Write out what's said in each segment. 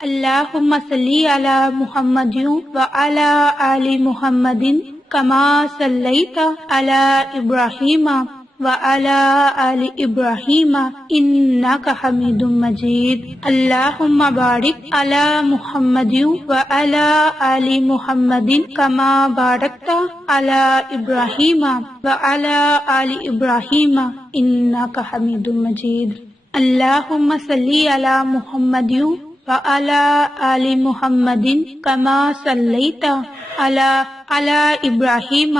اللہم صلی علی محمد وعلی آل محمد کما صلیت علی ابراہیم وعلی آل ابراہیم انک حمید مجید۔ اللہم بارک علی محمد وعلی آل محمد کما بارکت علی ابراہیم وعلی آل ابراہیم انک حمید مجید۔ اللہم صلی علی محمد وعلی آل محمد کما صلیت علی ابراہیم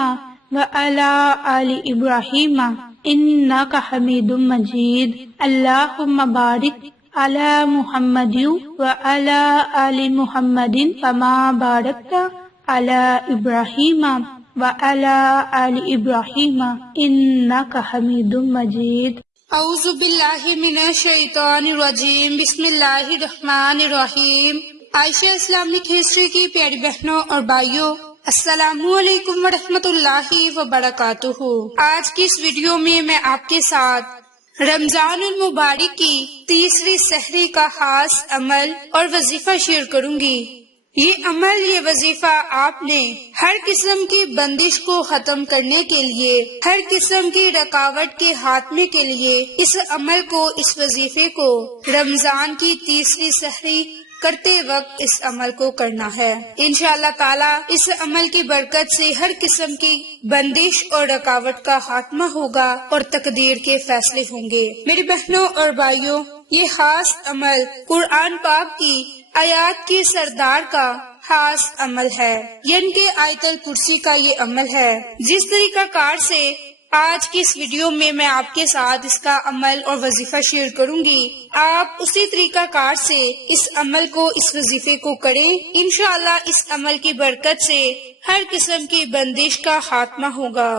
وعلی آل ابراہیم انک حمید مجید۔ اللہم بارک علی محمد وعلی آل محمد کما بارکت علی ابراہیم وعلی آل ابراہیم انک حمید مجید۔ اعوذ باللہ من الشیطان الرجیم، بسم اللہ الرحمن الرحیم۔ عائشہ اسلامک ہسٹری کی پیاری بہنوں اور بھائیوں، السلام علیکم ورحمۃ اللہ وبرکاتہ۔ آج کی اس ویڈیو میں آپ کے ساتھ رمضان المبارک کی تیسری سحری کا خاص عمل اور وظیفہ شیئر کروں گی۔ یہ عمل، یہ وظیفہ آپ نے ہر قسم کی بندش کو ختم کرنے کے لیے، ہر قسم کی رکاوٹ کے خاتمے کے لیے اس عمل کو، اس وظیفے کو رمضان کی تیسری سحری کرتے وقت اس عمل کو کرنا ہے۔ انشاءاللہ تعالی اس عمل کی برکت سے ہر قسم کی بندش اور رکاوٹ کا خاتمہ ہوگا اور تقدیر کے فیصلے ہوں گے۔ میری بہنوں اور بھائیوں، یہ خاص عمل قرآن پاک کی آیات کی سردار کا خاص عمل ہے، یعنی کہ آیت الکرسی کا یہ عمل ہے۔ جس طریقہ کار سے آج کی اس ویڈیو میں آپ کے ساتھ اس کا عمل اور وظیفہ شیئر کروں گی، آپ اسی طریقہ کار سے اس عمل کو، اس وظیفے کو کریں۔ انشاءاللہ اس عمل کی برکت سے ہر قسم کی بندش کا خاتمہ ہوگا۔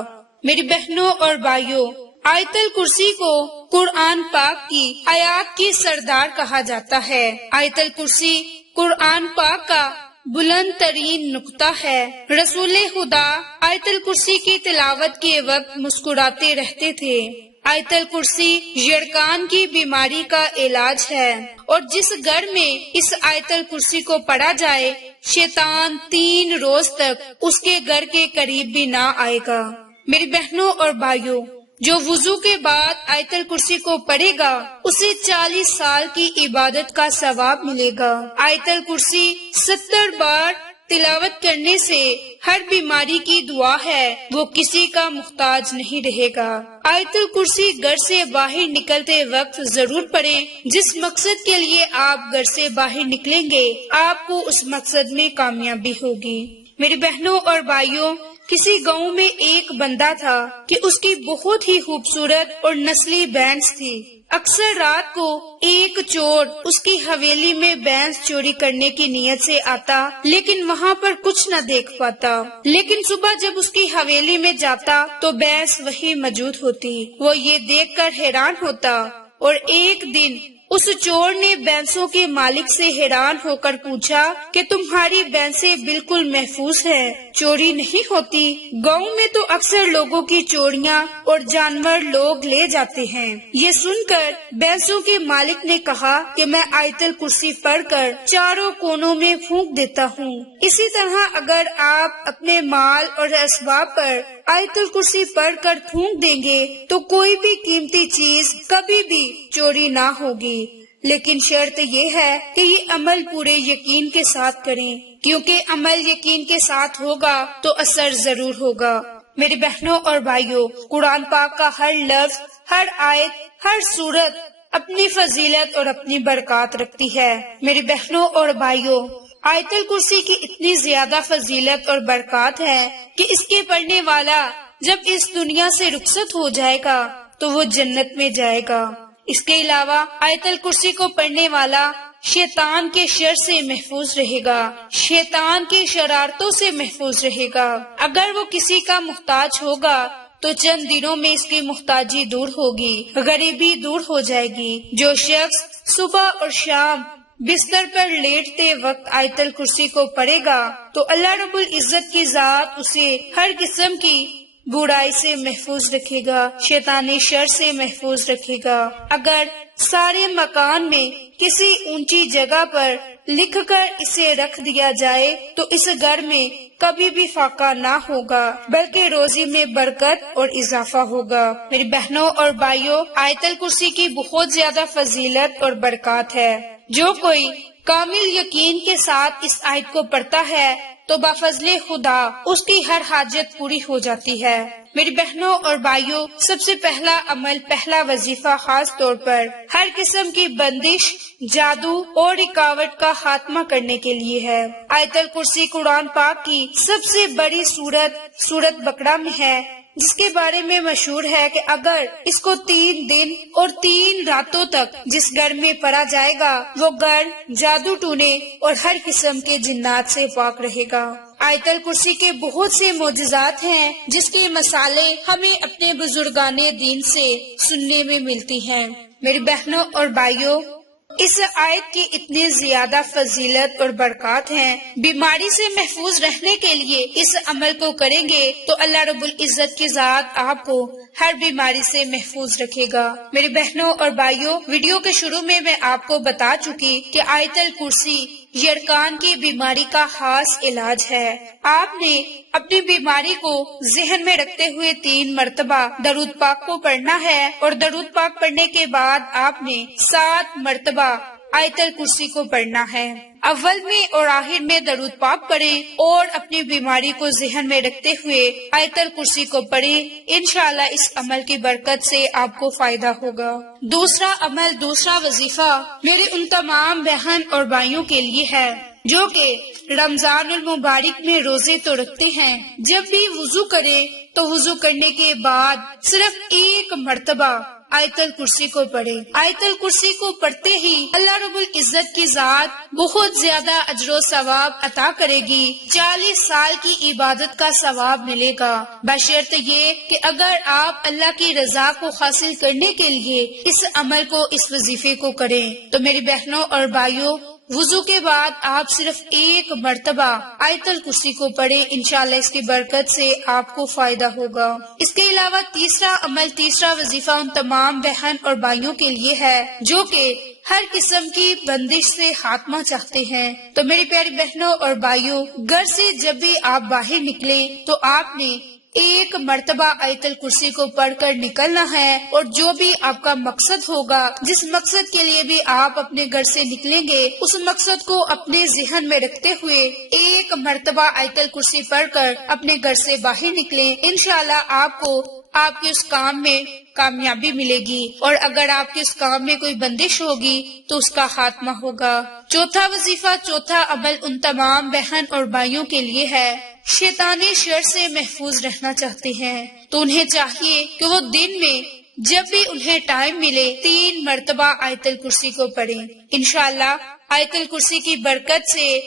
میری بہنوں اور بھائیوں، آیت الکرسی کو قرآن پاک کی آیات کی سردار کہا جاتا ہے۔ آیت الکرسی قرآن پاک کا بلند ترین نقطہ ہے۔ رسول خدا آیت الکرسی کی تلاوت کے وقت مسکراتے رہتے تھے۔ آیت الکرسی یرقان کی بیماری کا علاج ہے، اور جس گھر میں اس آیت الکرسی کو پڑھا جائے، شیطان 3 روز تک اس کے گھر کے قریب بھی نہ آئے گا۔ میری بہنوں اور بھائیوں، جو وضو کے بعد آیت الکرسی کو پڑھے گا، اسے 40 سال کی عبادت کا ثواب ملے گا۔ آیت الکرسی 70 بار تلاوت کرنے سے ہر بیماری کی دعا ہے، وہ کسی کا محتاج نہیں رہے گا۔ آیت الکرسی گھر سے باہر نکلتے وقت ضرور پڑھیں۔ جس مقصد کے لیے آپ گھر سے باہر نکلیں گے، آپ کو اس مقصد میں کامیابی ہوگی۔ میری بہنوں اور بھائیوں، کسی گاؤں میں ایک بندہ تھا کہ اس کی بہت ہی خوبصورت اور نسلی بھینس تھی۔ اکثر رات کو ایک چور اس کی حویلی میں بھینس چوری کرنے کی نیت سے آتا، لیکن وہاں پر کچھ نہ دیکھ پاتا۔ لیکن صبح جب اس کی حویلی میں جاتا تو بھینس وہی موجود ہوتی۔ وہ یہ دیکھ کر حیران ہوتا، اور ایک دن اس چور نے بھینسوں کے مالک سے حیران ہو کر پوچھا کہ تمہاری بھینسیں بالکل محفوظ ہیں، چوری نہیں ہوتی؟ گاؤں میں تو اکثر لوگوں کی چوریاں اور جانور لوگ لے جاتے ہیں۔ یہ سن کر بھینسوں کے مالک نے کہا کہ میں آیت الکرسی پڑھ کر چاروں کونوں میں پھونک دیتا ہوں۔ اسی طرح اگر آپ اپنے مال اور اسباب پر آیت الکرسی پڑھ کر پھونک دیں گے تو کوئی بھی قیمتی چیز کبھی بھی چوری نہ ہوگی، لیکن شرط یہ ہے کہ یہ عمل پورے یقین کے ساتھ کریں، کیونکہ عمل یقین کے ساتھ ہوگا تو اثر ضرور ہوگا۔ میری بہنوں اور بھائیوں، قرآن پاک کا ہر لفظ، ہر آیت، ہر سورت اپنی فضیلت اور اپنی برکات رکھتی ہے۔ میری بہنوں اور بھائیوں، آیت الکرسی کی اتنی زیادہ فضیلت اور برکات ہے کہ اس کے پڑھنے والا جب اس دنیا سے رخصت ہو جائے گا تو وہ جنت میں جائے گا۔ اس کے علاوہ آیت الکرسی کو پڑھنے والا شیطان کے شر سے محفوظ رہے گا، شیطان کی شرارتوں سے محفوظ رہے گا۔ اگر وہ کسی کا محتاج ہوگا تو چند دنوں میں اس کی محتاجی دور ہوگی، غریبی دور ہو جائے گی۔ جو شخص صبح اور شام بستر پر لیٹتے وقت آیت الکرسی کو پڑھے گا تو اللہ رب العزت کی ذات اسے ہر قسم کی برائی سے محفوظ رکھے گا، شیطانی شر سے محفوظ رکھے گا۔ اگر سارے مکان میں کسی اونچی جگہ پر لکھ کر اسے رکھ دیا جائے تو اس گھر میں کبھی بھی فاقہ نہ ہوگا بلکہ روزی میں برکت اور اضافہ ہوگا۔ میری بہنوں اور بھائیوں، آیت الکرسی کی بہت زیادہ فضیلت اور برکات ہے۔ جو کوئی کامل یقین کے ساتھ اس آیت کو پڑھتا ہے تو بفضل خدا اس کی ہر حاجت پوری ہو جاتی ہے۔ میری بہنوں اور بھائیوں، سب سے پہلا عمل، پہلا وظیفہ خاص طور پر ہر قسم کی بندش، جادو اور رکاوٹ کا خاتمہ کرنے کے لیے ہے۔ آیت الکرسی قرآن پاک کی سب سے بڑی سورت بقرہ میں ہے، جس کے بارے میں مشہور ہے کہ اگر اس کو 3 دن اور 3 راتوں تک جس گھر میں پڑھا جائے گا وہ گھر جادو ٹونے اور ہر قسم کے جنات سے پاک رہے گا۔ آیت الکرسی کے بہت سے معجزات ہیں جس کے مثالیں ہمیں اپنے بزرگان دین سے سننے میں ملتی ہیں۔ میری بہنوں اور بھائیوں، اس آیت کی اتنے زیادہ فضیلت اور برکات ہیں، بیماری سے محفوظ رہنے کے لیے اس عمل کو کریں گے تو اللہ رب العزت کی ذات آپ کو ہر بیماری سے محفوظ رکھے گا۔ میری بہنوں اور بھائیوں، ویڈیو کے شروع میں آپ کو بتا چکی کہ آیت الکرسی یرکان کی بیماری کا خاص علاج ہے۔ آپ نے اپنی بیماری کو ذہن میں رکھتے ہوئے 3 مرتبہ درود پاک کو پڑھنا ہے، اور درود پاک پڑھنے کے بعد آپ نے 7 مرتبہ آیت الکرسی کو پڑھنا ہے۔ اول میں اور آخر میں درود پاک پڑھیں اور اپنی بیماری کو ذہن میں رکھتے ہوئے آیت الکرسی کو پڑھیں۔ انشاءاللہ اس عمل کی برکت سے آپ کو فائدہ ہوگا۔ دوسرا عمل، دوسرا وظیفہ میرے ان تمام بہن اور بھائیوں کے لیے ہے جو کہ رمضان المبارک میں روزے تو رکھتے ہیں۔ جب بھی وضو کرے تو وضو کرنے کے بعد صرف 1 مرتبہ آیت الکرسی کو پڑھے۔ آیت الکرسی کو پڑھتے ہی اللہ رب العزت کی ذات بہت زیادہ اجر و ثواب عطا کرے گی، 40 سال کی عبادت کا ثواب ملے گا، بشرط یہ کہ اگر آپ اللہ کی رضا کو حاصل کرنے کے لیے اس عمل کو، اس وظیفے کو کریں۔ تو میری بہنوں اور بھائیوں، وضو کے بعد آپ صرف 1 مرتبہ آیت الکرسی کو پڑھیں، انشاءاللہ اس کی برکت سے آپ کو فائدہ ہوگا۔ اس کے علاوہ تیسرا عمل، تیسرا وظیفہ ان تمام بہن اور بھائیوں کے لیے ہے جو کہ ہر قسم کی بندش سے خاتمہ چاہتے ہیں۔ تو میری پیاری بہنوں اور بھائیوں، گھر سے جب بھی آپ باہر نکلے تو آپ نے 1 مرتبہ آیت الکرسی کو پڑھ کر نکلنا ہے، اور جو بھی آپ کا مقصد ہوگا، جس مقصد کے لیے بھی آپ اپنے گھر سے نکلیں گے، اس مقصد کو اپنے ذہن میں رکھتے ہوئے 1 مرتبہ آیت الکرسی پڑھ کر اپنے گھر سے باہر نکلیں۔ انشاءاللہ آپ کو آپ کے اس کام میں کامیابی ملے گی، اور اگر آپ کے اس کام میں کوئی بندش ہوگی تو اس کا خاتمہ ہوگا۔ چوتھا وظیفہ، چوتھا عمل ان تمام بہن اور بھائیوں کے لیے ہے شیطانی شر سے محفوظ رہنا چاہتے ہیں، تو انہیں چاہیے کہ وہ دن میں جب بھی انہیں ٹائم ملے 3 مرتبہ آیت الکرسی کو پڑھیں۔ انشاءاللہ آیت الکرسی کی برکت سے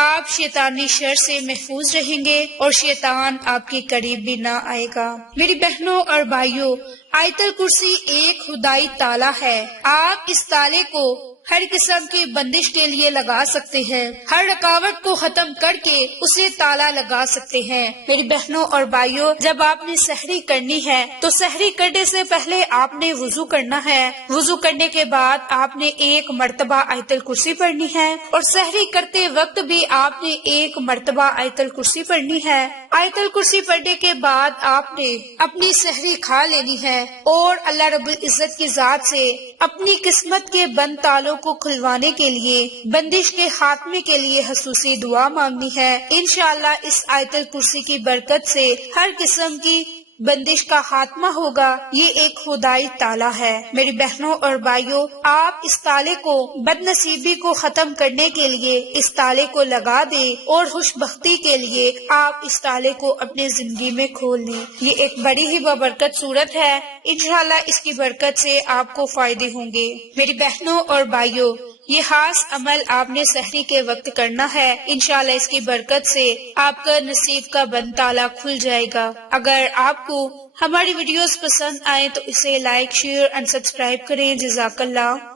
آپ شیطانی شر سے محفوظ رہیں گے اور شیطان آپ کے قریب بھی نہ آئے گا۔ میری بہنوں اور بھائیوں، آیت الکرسی ایک خدائی تالا ہے۔ آپ اس تالے کو ہر قسم کی بندش کے لیے لگا سکتے ہیں، ہر رکاوٹ کو ختم کر کے اسے تالا لگا سکتے ہیں۔ میری بہنوں اور بھائیوں، جب آپ نے سحری کرنی ہے تو سحری کرنے سے پہلے آپ نے وضو کرنا ہے۔ وضو کرنے کے بعد آپ نے 1 مرتبہ آیت الکرسی پڑھنی ہے، اور سحری کرتے وقت بھی آپ نے 1 مرتبہ آیت الکرسی پڑھنی ہے۔ آیت الکرسی پڑھنے کے بعد آپ نے اپنی سحری کھا لینی ہے، اور اللہ رب العزت کی ذات سے اپنی قسمت کے بند تالوں کو کھلوانے کے لیے، بندش کے خاتمے کے لیے خصوصی دعا مانگنی ہے۔ انشاءاللہ اس آیت الکرسی کی برکت سے ہر قسم کی بندش کا خاتمہ ہوگا۔ یہ ایک خدائی تالا ہے۔ میری بہنوں اور بھائیوں، آپ اس تالے کو، بد نصیبی کو ختم کرنے کے لیے اس تالے کو لگا دیں، اور خوش بختی کے لیے آپ اس تالے کو اپنے زندگی میں کھول لیں۔ یہ ایک بڑی ہی بابرکت صورت ہے، انشاءاللہ اس کی برکت سے آپ کو فائدے ہوں گے۔ میری بہنوں اور بھائیوں، یہ خاص عمل آپ نے سحری کے وقت کرنا ہے۔ انشاءاللہ اس کی برکت سے آپ کا نصیب کا بند تالا کھل جائے گا۔ اگر آپ کو ہماری ویڈیوز پسند آئے تو اسے لائک، شیئر اور سبسکرائب کریں۔ جزاک اللہ۔